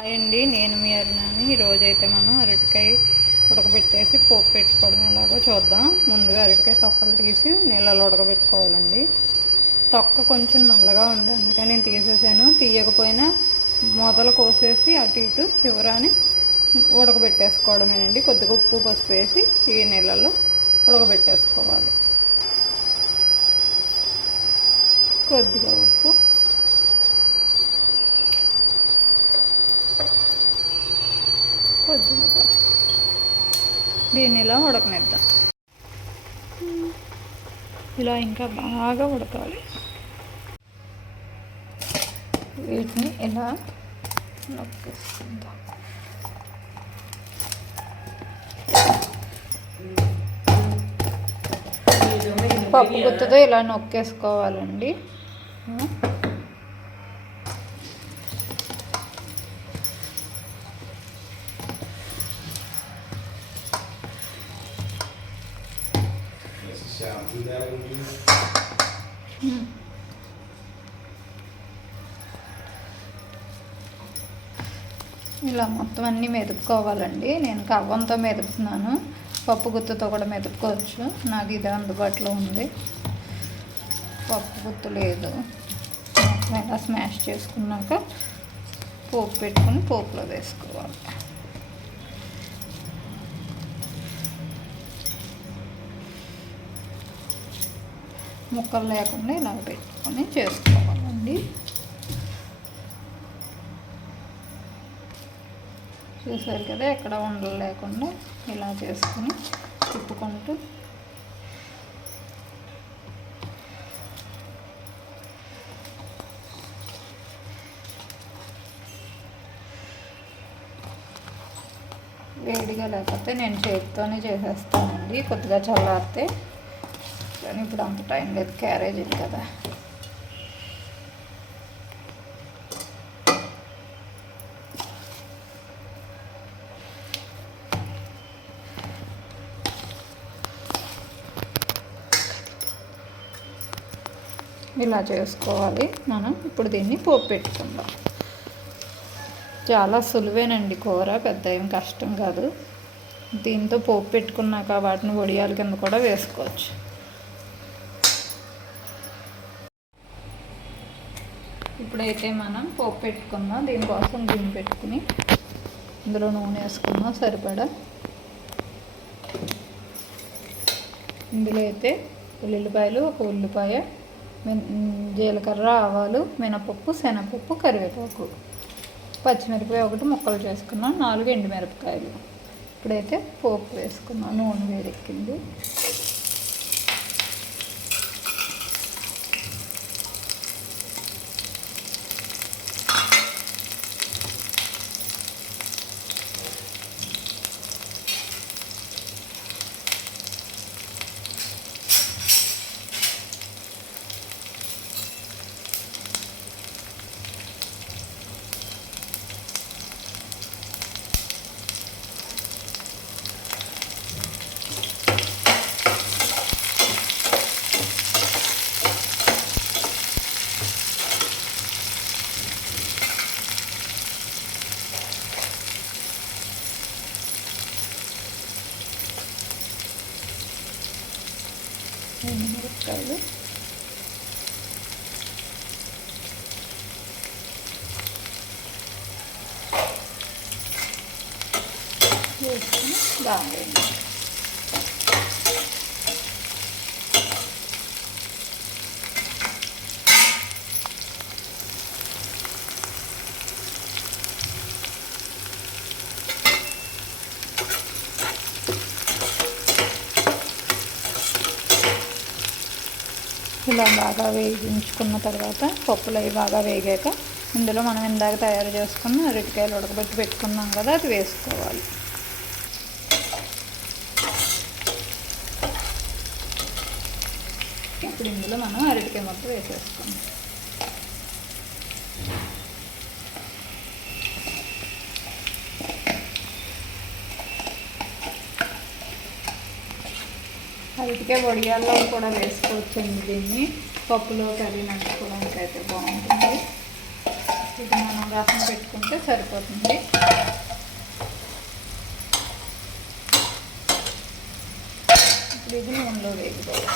Hi అండి నేను మీ అరుణాని. ఈరోజు అయితే మనం అరటికాయ ఉడకబెట్టేసి పోపు పెట్టుకోవడం ఎలాగో చూద్దాం. ముందుగా అరటికాయ తొక్కలు తీసి నీళ్ళలో ఉడకబెట్టుకోవాలండి. తొక్క కొంచెం నల్లగా ఉంది అందుకని నేను తీసేసాను. తీయకపోయినా మొదలు కోసేసి అటు ఇటు చివరాని ఉడకబెట్టేసుకోవడమేనండి. కొద్దిగా ఉప్పు పసుపు వేసి ఈ నీళ్ళలో ఉడకబెట్టేసుకోవాలి. కొద్దిగా ఉప్పు. కొద్దిగా దీన్ని ఇలా ఉడకనిద్దాం? ఇలా ఇంకా బాగా ఉడకాలి. వీటిని ఇలా నొక్కేసుకుందాం. పప్పు గుత్తతో ఇలా నొక్కేసుకోవాలండి. ఇలా మొత్తం అన్నీ మెదుపుకోవాలండి. నేను కవ్వంతో మెదుపుతున్నాను. పప్పు గుత్తుతో కూడా మెదుపుకోవచ్చు. నాకు ఇది అందుబాటులో ఉంది. పప్పు గుత్తు లేదు. ఇలా స్మాష్ చేసుకున్నాక పోపు పెట్టుకుని పోపులో వేసుకోవాలి. ముక్కలు లేకుండా ఇలా పెట్టుకొని చేసుకోవాలండి. చూసారు కదా ఎక్కడ ఉండలు లేకుండా ఇలా చేసుకుని తిప్పుకుంటూ. వేడిగా లేకపోతే నేను చేతితోనే చేసేస్తానండి. కొద్దిగా చల్లారితే కానీ ఇప్పుడు అంత టైం లేదు క్యారేజీ కదా. ఇలా చేసుకోవాలి మనం. ఇప్పుడు దీన్ని పోపు పెట్టుకుందాం. చాలా సులువేనండి కూర పెద్ద ఏం కష్టం కాదు. దీంతో పోపు పెట్టుకున్నాక వాటిని వడియాల కింద కూడా వేసుకోవచ్చు. ఇప్పుడైతే మనం పోపు పెట్టుకుందాం. దీనికోసం గిన్నె పెట్టుకుని ఇందులో నూనె వేసుకుందాం. సరిపడా? ఇందులో అయితే ఉల్లిపాయలు ఒక ఉల్లిపాయ జీలకర్ర ఆవాలు మినపప్పు శనగపప్పు కరివేపాకు. పచ్చిమిరపకాయ ఒకటి ముక్కలు చేసుకున్నాం. నాలుగు ఎండుమిరపకాయలు. ఇప్పుడైతే పోపు వేసుకున్నాం నూనె వేడెక్కింది. మిరపకాయలు వేసుకుని బాగా ఇలా బాగా వేయించుకున్న తర్వాత పప్పులు అవి బాగా వేగాక ఇందులో మనం ఇందాక తయారు చేసుకున్న అరటికాయలు ఉడకబెట్టి పెట్టుకున్నాం కదా అది వేసుకోవాలి. ఇప్పుడు ఇందులో మనం అరటికాయ మొత్తం వేసేసుకుందాం. అరటికాయ వడియాల్లో కూడా వేసుకోవచ్చండి దీన్ని. పప్పులో కర్రీ నంచుకోవడానికి అయితే బాగుంటుంది. ఇది మనం రసం పెట్టుకుంటే సరిపోతుంది. ఇప్పుడు ఇది నూనెలో వేగుకోవాలి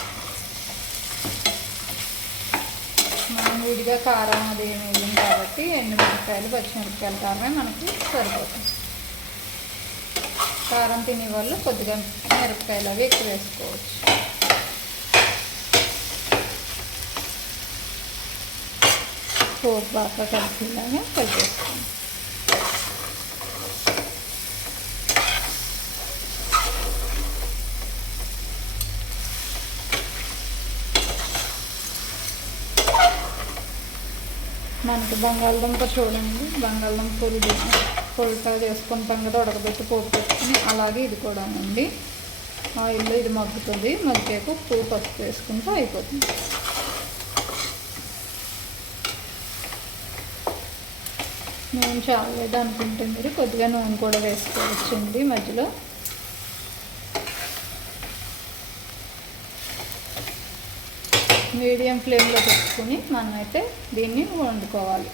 మనం విడిగా కారం అది ఏమి వేయం కాబట్టి ఎండుమిరపకాయలు పచ్చిమిరపకాయలు కారమే మనకి సరిపోతుంది. కారం తినే వాళ్ళు కొద్దిగా మిరపకాయలు అవి ఎక్కువ వేసుకోవచ్చు. పోపు బాగా కలిసేలాగా కలిపేసుకోండి మనకి బంగాళదుంప చూడండి. బంగాళదుంప పురుగు పుల్టా చేసుకుంటాం కదా ఉడకబెట్టి పోపు పెట్టుకుని అలాగే ఇది కూడా అండి ఆయిల్లో ఇది మగ్గుతుంది. మగ్గాక ఉప్పు పసుపు వేసుకుంటే అయిపోతుంది. నూనె చాలేదు అనుకుంటే మీరు కొద్దిగా నూనె కూడా వేసుకోవచ్చండి మధ్యలో. మీడియం ఫ్లేమ్లో పెట్టుకుని మనమైతే దీన్ని వండుకోవాలి.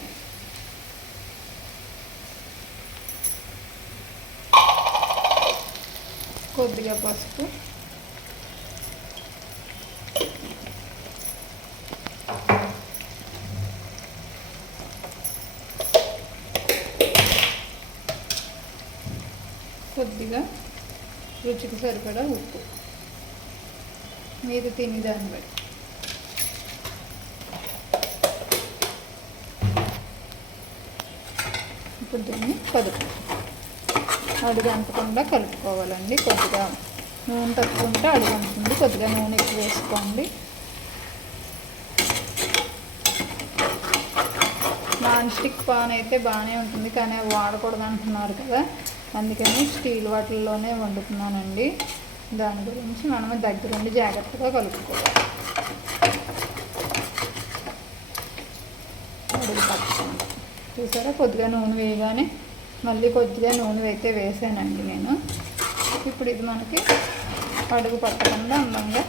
కొద్దిగా పసుపు. కొద్దిగా రుచికి సరిపడా ఉప్పు. మీరు తినేదాన్ని బట్టి. ఇప్పుడు దీన్ని కలుపు అడుగు అంటకుండా కలుపుకోవాలండి కొద్దిగా. నూనె తక్కువ ఉంటే అడుగు అంటుంది కొద్దిగా నూనె ఎక్కువ వేసుకోండి. నాన్ స్టిక్ పాన్ అయితే బాగానే ఉంటుంది కానీ అవి వాడకూడదు అంటున్నారు కదా. అందుకని స్టీల్ వాటిల్లోనే వండుతున్నానండి. దాని గురించి మనం దగ్గరుండి జాగ్రత్తగా కలుపుకోవాలి. అడుగు పట్టకుండా. చూసారా? కొద్దిగా నూనె వేయగానే మళ్ళీ కొద్దిగా నూనె అయితే వేసానండి నేను. ఇప్పుడు ఇది మనకి అడుగు పట్టకుండా అందంగా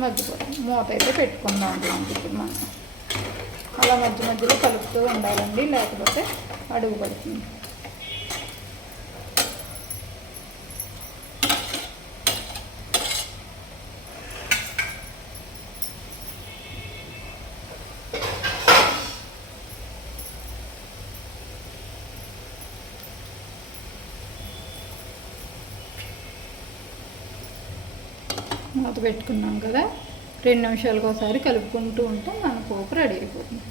మగ్గిపోతుంది. మూత అయితే పెట్టుకుందాం దీనికి ఇప్పుడు మనం. అలా మధ్య మధ్యలో కలుపుతూ ఉండాలండి లేకపోతే అడుగు పడుతుంది. మూత పెట్టుకున్నాం కదా. రెండు నిమిషాలకు ఒకసారి కలుపుకుంటూ ఉంటే మన పోపు రెడీ అయిపోతుంది.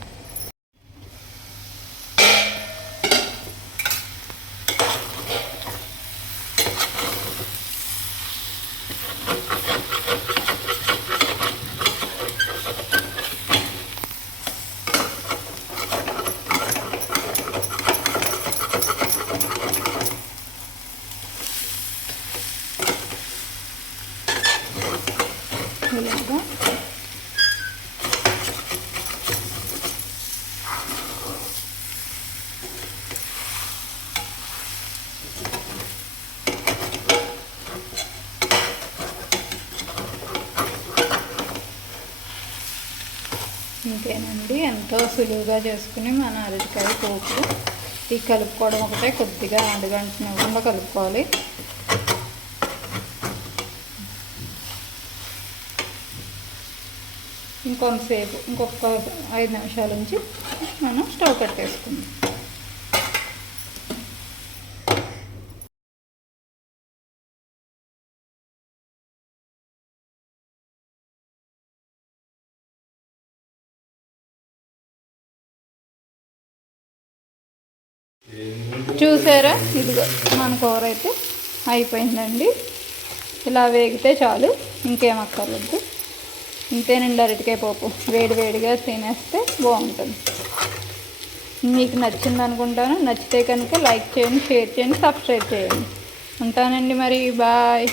అంతేనండి ఎంతో సులువుగా చేసుకుని మన అరటికాయ పోపు. ఈ కలుపుకోవడం ఒకటే కొద్దిగా అడుగంటనివ్వకుండా కలుపుకోవాలి. ఇంకొంతసేపు ఇంకొక ఐదు నిమిషాల నుంచి మనం స్టవ్ కట్టేసుకుందాం. చూసారా? ఇదిగో మన కూర అయితే అయిపోయిందండి. ఇలా వేగితే చాలు ఇంకేం అక్కర్లేదు. ఇంతేనండి అరటికాయ పోపు. వేడి వేడిగా తినేస్తే బాగుంటుంది. మీకు నచ్చింది అనుకుంటాను. నచ్చితే కనుక లైక్ చేయండి షేర్ చేయండి సబ్స్క్రైబ్ చేయండి. ఉంటానండి మరి. బాయ్.